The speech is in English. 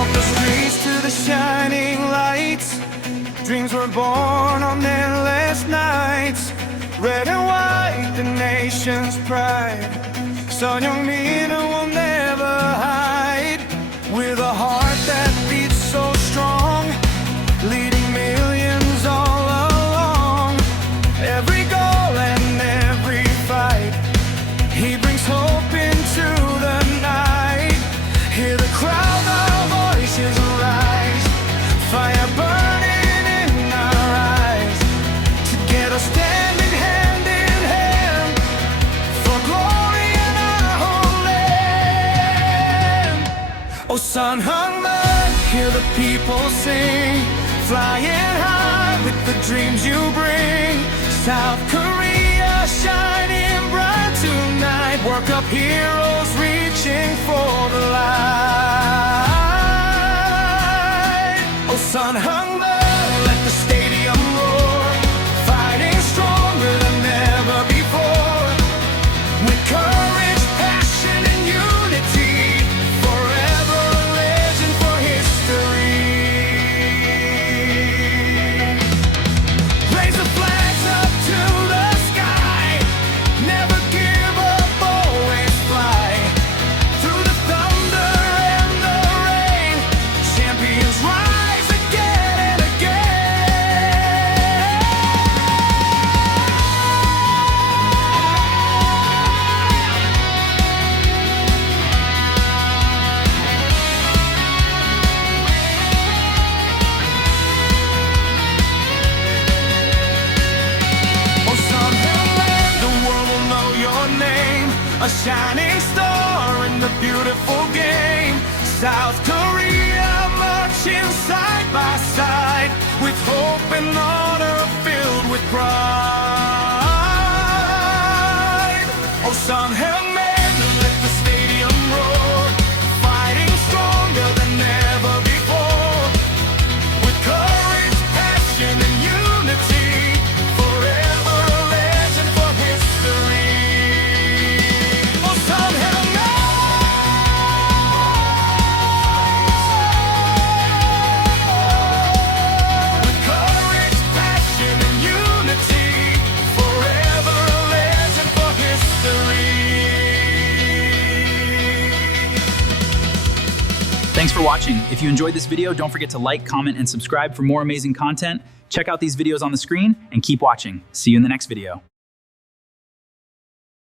From the streets to the shining lights, dreams were born on endless nights. Red and white, the nation's pride. Son Heung-min will never hide. With a heart that beats so strong, leading millions all along. Every goal and every fight, he brings hope into the night. Hear the crowd, our voices rise, fire burning in our eyes. Together standing hand in hand, for glory in our homeland. Oh, Son Heung-min, hear the people sing, flying high with the dreams you bring. South Korea shining bright tonight. Work up heroes reaching for the light. Oh, Son Heung-min, let the stadium roar, fighting stronger than ever before. With courage, passion, and unity, forever a legend for history. Raise the flags up to the sky, never give up, always fly. Through the thunder and the rain, champions rise again and again. Oh, Son Heung-min, the world will know your name, a shining star in the beautiful game. South Korea marching side by side, with hope and honor filled with pride. Oh, Son Heung-min, let the stadium roar, fighting stronger than ever before. With courage, passion, and unity, forever a legend for history. Oh, Son Heung-min, with courage, passion, and unity, forever a legend for history. Thanks for watching. If you enjoyed this video, don't forget to like, comment, and subscribe for more amazing content. Check out these videos on the screen and keep watching. See you in the next video.